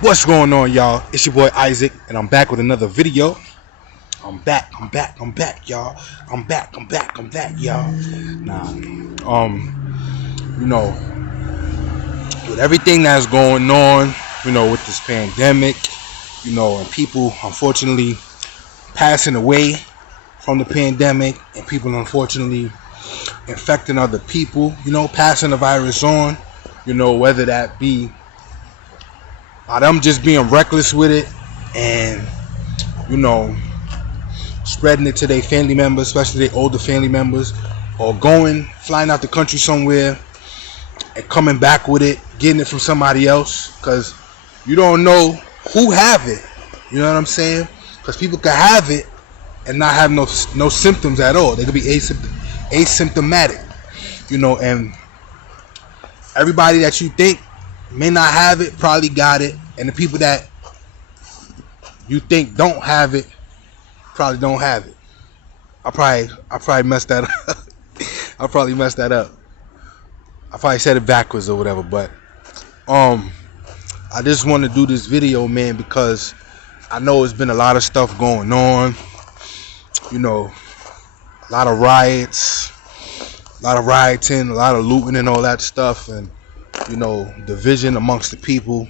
What's going on, y'all? It's your boy Isaac, and I'm back with another video. I'm back, y'all. I'm back, y'all. Nah, you know, with everything that's going on, with this pandemic, and people unfortunately passing away from the pandemic, and people unfortunately infecting other people, passing the virus on, whether that be them just being reckless with it and spreading it to their family members, especially their older family members, or flying out the country somewhere and coming back with it, getting it from somebody else, because you don't know who have it. You know what I'm saying? Because people could have it and not have no symptoms at all. They could be asymptomatic, and everybody that you think may not have it probably got it, and the people that you think don't have it probably don't have it. I probably messed that up. I probably messed that up. I probably said it backwards or whatever, but I just want to do this video, man, because I know it's been a lot of stuff going on. A lot of riots, a lot of rioting, a lot of looting and all that stuff, and division amongst the people,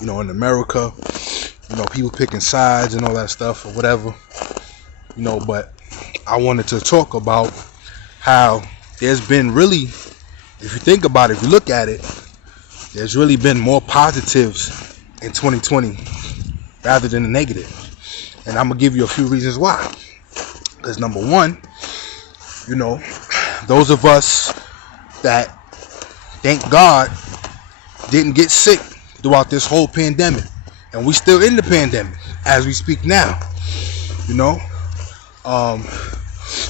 in America, people picking sides and all that stuff or whatever, but I wanted to talk about how there's been really, if you think about it, if you look at it, there's really been more positives in 2020 rather than the negative. And I'm going to give you a few reasons why. Because number one, those of us that, thank God, didn't get sick throughout this whole pandemic, and we still in the pandemic as we speak now.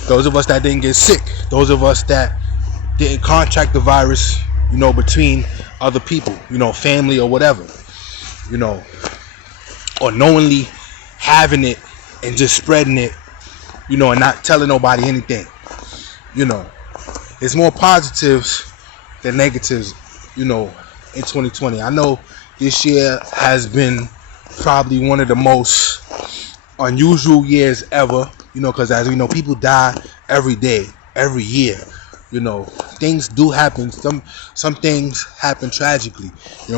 Those of us that didn't get sick, those of us that didn't contract the virus, between other people, family or whatever, or knowingly having it and just spreading it, and not telling nobody anything. It's more positives than negatives, in 2020. I know this year has been probably one of the most unusual years ever, because as we know, people die every day, every year. Things do happen. Some things happen tragically.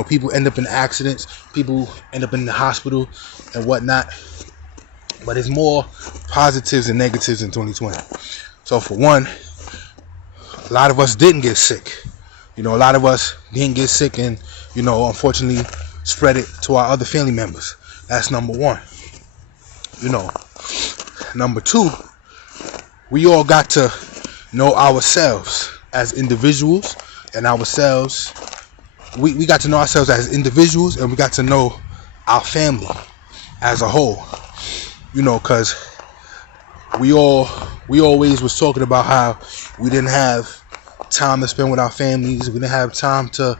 People end up in accidents, people end up in the hospital and whatnot. But it's more positives and negatives in 2020. So for one, a lot of us didn't get sick. A lot of us didn't get sick and, unfortunately spread it to our other family members. That's number one. Number two, we all got to know ourselves as individuals, and ourselves, we got to know ourselves as individuals, and we got to know our family as a whole. Because we always was talking about how we didn't have time to spend with our families. We didn't have time to,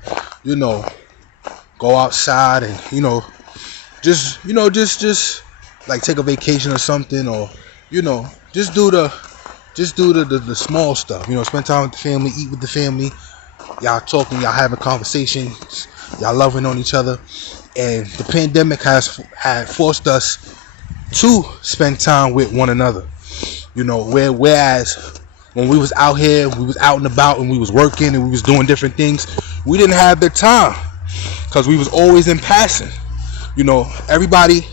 go outside and, just like take a vacation or something, or, just do the small stuff. Spend time with the family, eat with the family. Y'all talking, y'all having conversations, y'all loving on each other. And the pandemic had forced us to spend time with one another. Whereas when we was out here, we was out and about, and we was working, and we was doing different things, we didn't have the time, because we was always in passing. Everybody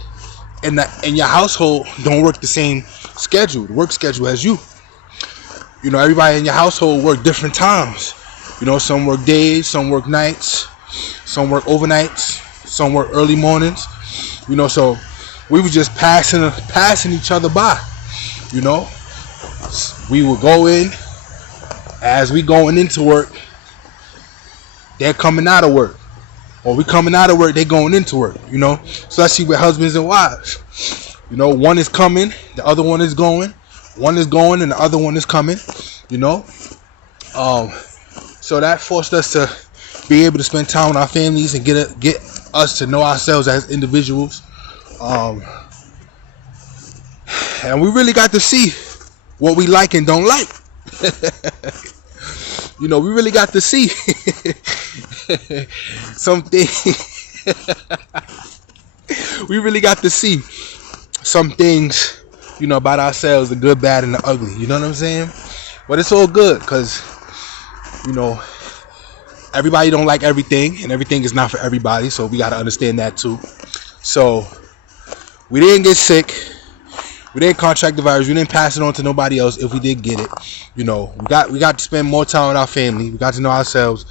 in your household don't work the same work schedule as you. Everybody in your household work different times. Some work days, some work nights, some work overnights, some work early mornings. So we were just passing each other by. We would go in, as we going into work, they're coming out of work, or we coming out of work, they going into work. Especially with husbands and wives. One is coming, the other one is going. One is going and the other one is coming. So that forced us to be able to spend time with our families and get us to know ourselves as individuals. And we really got to see what we like and don't like. We really got to see something. We really got to see some things, about ourselves, the good, bad, and the ugly. You know what I'm saying? But it's all good because, you know, everybody don't like everything, and everything is not for everybody. So we got to understand that too. So we didn't get sick. We didn't contract the virus. We didn't pass it on to nobody else. If we did get it, we got to spend more time with our family. We got to know ourselves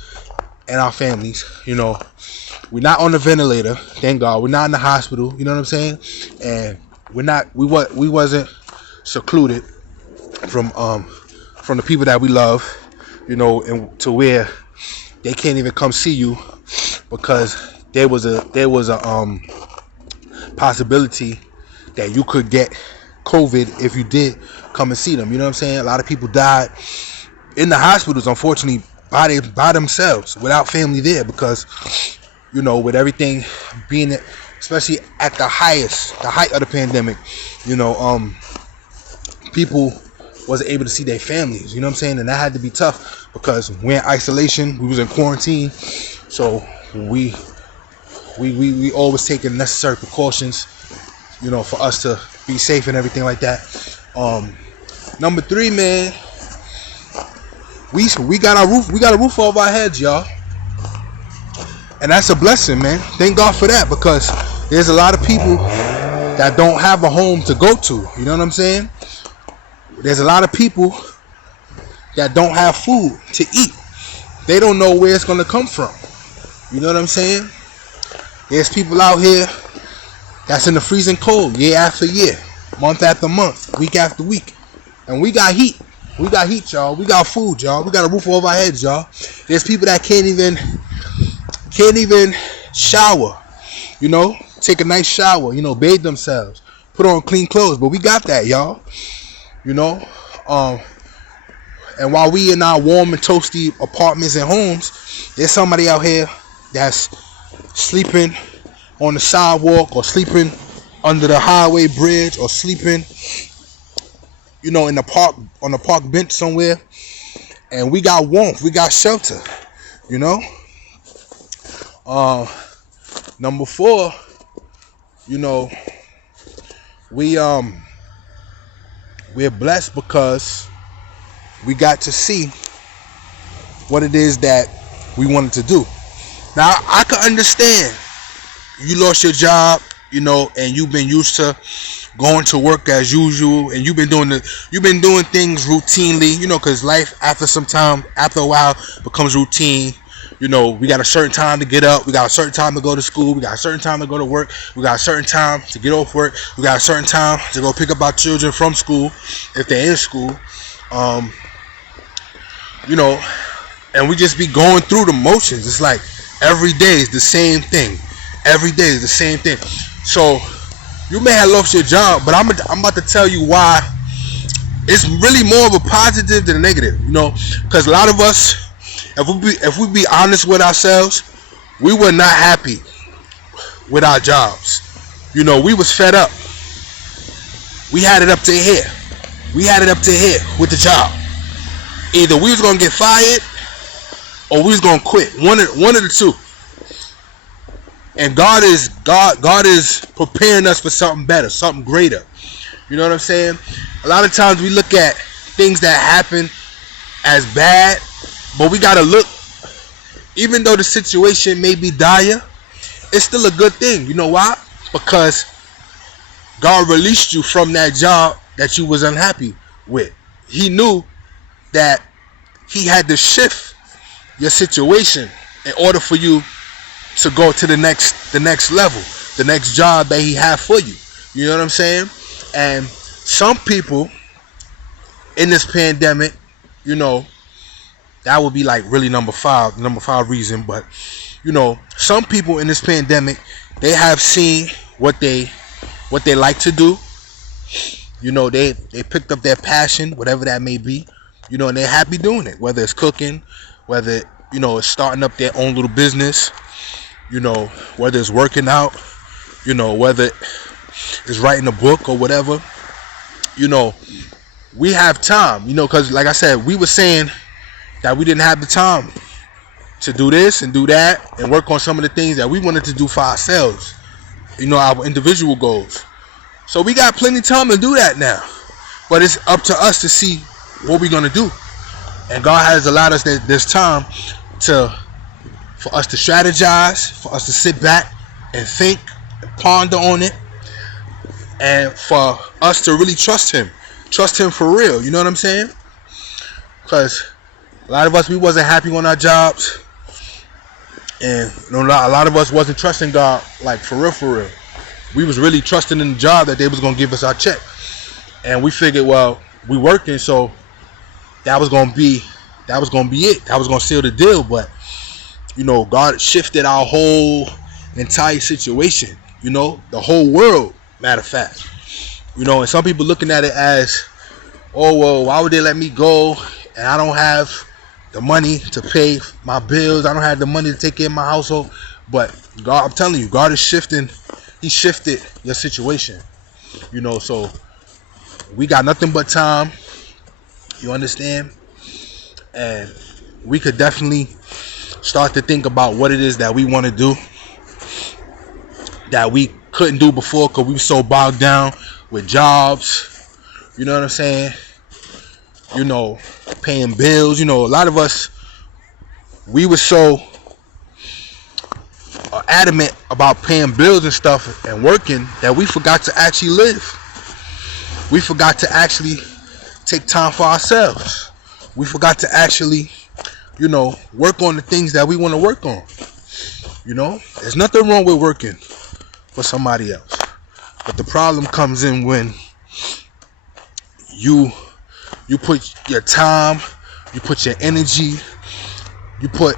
and our families. We're not on the ventilator, thank God. We're not in the hospital. You know what I'm saying? And we wasn't secluded from the people that we love. And to where they can't even come see you because there was a possibility that you could get COVID if you did come and see them. You know what I'm saying? A lot of people died in the hospitals, unfortunately, by themselves without family there because, with everything being, especially at the height of the pandemic, people wasn't able to see their families. You know what I'm saying? And that had to be tough because we're in isolation. We was in quarantine, so we always taking necessary precautions, for us to be safe and everything like that. Number 3, man, we got a roof over our heads, y'all. And that's a blessing, man. Thank God for that, because there's a lot of people that don't have a home to go to. You know what I'm saying? There's a lot of people that don't have food to eat. They don't know where it's going to come from. You know what I'm saying? There's people out here that's in the freezing cold year after year, month after month, week after week. And we got heat. We got heat, y'all. We got food, y'all. We got a roof over our heads, y'all. There's people that can't even shower, take a nice shower, bathe themselves, put on clean clothes. But we got that, y'all. And while we in our warm and toasty apartments and homes, there's somebody out here that's sleeping on the sidewalk or sleeping under the highway bridge or sleeping, in the park, on the park bench somewhere. And we got warmth, we got shelter, Number 4, we're blessed because we got to see what it is that we wanted to do. Now, I can understand you lost your job, and you've been used to going to work as usual, and you've been doing things routinely, because life after a while becomes routine. We got a certain time to get up, we got a certain time to go to school, we got a certain time to go to work, we got a certain time to get off work, we got a certain time to go pick up our children from school if they're in school. And we just be going through the motions. It's like every day is the same thing. So you may have lost your job, but I'm about to tell you why it's really more of a positive than a negative. Because a lot of us, if we be honest with ourselves, we were not happy with our jobs. We was fed up. We had it up to here. With the job. Either we was gonna get fired or we was gonna quit. One of the two. And God is preparing us for something better, something greater. You know what I'm saying? A lot of times we look at things that happen as bad, but we gotta look, even though the situation may be dire, it's still a good thing. You know why? Because God released you from that job that you was unhappy with. He knew that he had to shift your situation in order for you to go to the next level, the next job that he had for you. You know what I'm saying? And some people in this pandemic, that would be like really number 5 reason. But some people in this pandemic, they have seen what they like to do. They picked up their passion, whatever that may be, and they're happy doing it, whether it's cooking, whether it's starting up their own little business, whether it's working out, whether it's writing a book or whatever. We have time, because like I said, we were saying that we didn't have the time to do this and do that and work on some of the things that we wanted to do for ourselves. Our individual goals. So we got plenty of time to do that now. But it's up to us to see what we're gonna do. And God has allowed us this time for us to strategize, for us to sit back and think and ponder on it, and for us to really trust Him for real. You know what I'm saying? Because a lot of us, we wasn't happy on our jobs, and a lot of us wasn't trusting God like for real. We was really trusting in the job that they was gonna give us our check, and we figured, well, we working, so that was gonna be it. That was gonna seal the deal. But God shifted our whole entire situation. The whole world. Matter of fact, and some people looking at it as, oh well, why would they let me go? And I don't have the money to pay my bills. I don't have the money to take care of my household. But God, I'm telling you, God is shifting. He shifted your situation. So we got nothing but time. You understand? And we could definitely start to think about what it is that we want to do that we couldn't do before because we were so bogged down with jobs. You know what I'm saying? Paying bills. A lot of us, we were so adamant about paying bills and stuff and working that we forgot to actually live. We forgot to actually take time for ourselves. We forgot to actually, work on the things that we want to work on. There's nothing wrong with working for somebody else. But the problem comes in when you put your time, you put your energy, you put,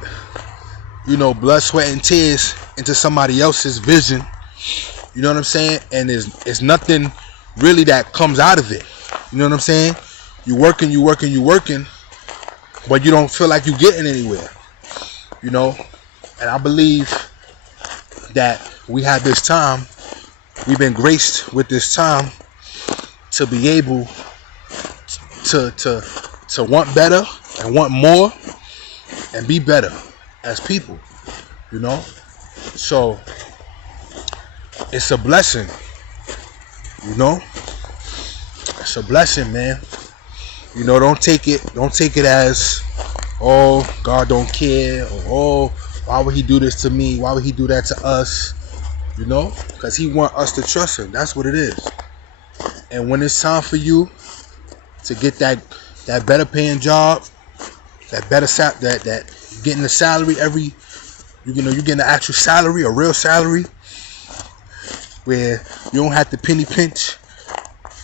blood, sweat, and tears into somebody else's vision. You know what I'm saying? And there's nothing really that comes out of it. You know what I'm saying? You working, but you don't feel like you're getting anywhere. And I believe that we had this time, we've been graced with this time to be able to want better and want more and be better as people. So it's a blessing. It's a blessing, man. Don't take it as, oh, God don't care, or oh, why would He do this to me? Why would He do that to us? Because He want us to trust Him. That's what it is. And when it's time for you to get that better paying job, that getting the salary you're getting the actual salary, a real salary, where you don't have to penny pinch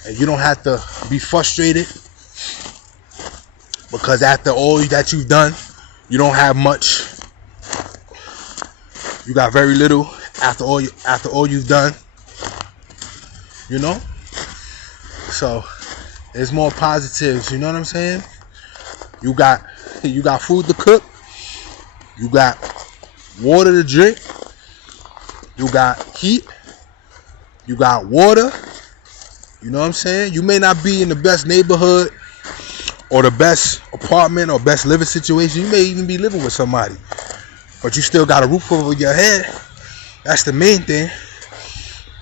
and you don't have to be frustrated because after all that you've done, you don't have much. You got very little after all you've done. So there's more positives. You know what I'm saying? You got food to cook. You got water to drink. You got heat. You got water. You know what I'm saying? You may not be in the best neighborhood or the best apartment or best living situation. You may even be living with somebody, but you still got a roof over your head. That's the main thing.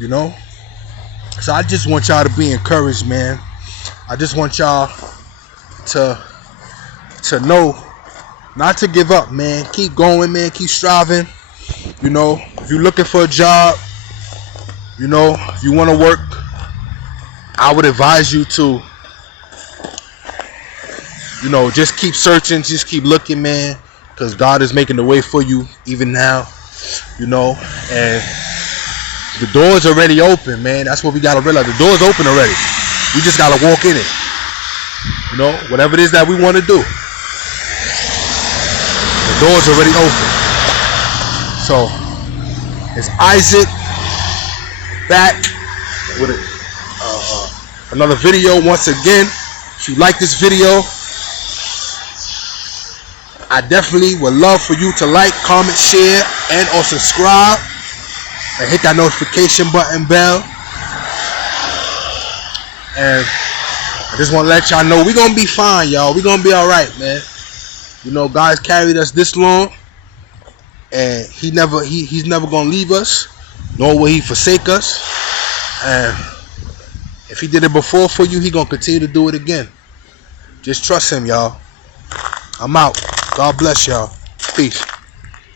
So I just want y'all to be encouraged, man. I just want y'all to know not to give up, man. Keep going, man. Keep striving. If you're looking for a job, if you want to work, I would advise you to, just keep searching, just keep looking, man, because God is making the way for you even now, and the door's already open, man. That's what we got to realize. The door's open already. We just got to walk in it. Whatever it is that we want to do, the door's already open. So it's Isaac back with another video once again. If you like this video, I definitely would love for you to like, comment, share, and or subscribe, and hit that notification button bell. And I just want to let y'all know we're going to be fine, y'all. We're going to be all right, man. God's carried us this long. and he's never gonna leave us, nor will he forsake us. And if he did it before for you, he gonna continue to do it again. Just trust him, y'all. I'm out. God bless y'all. Peace.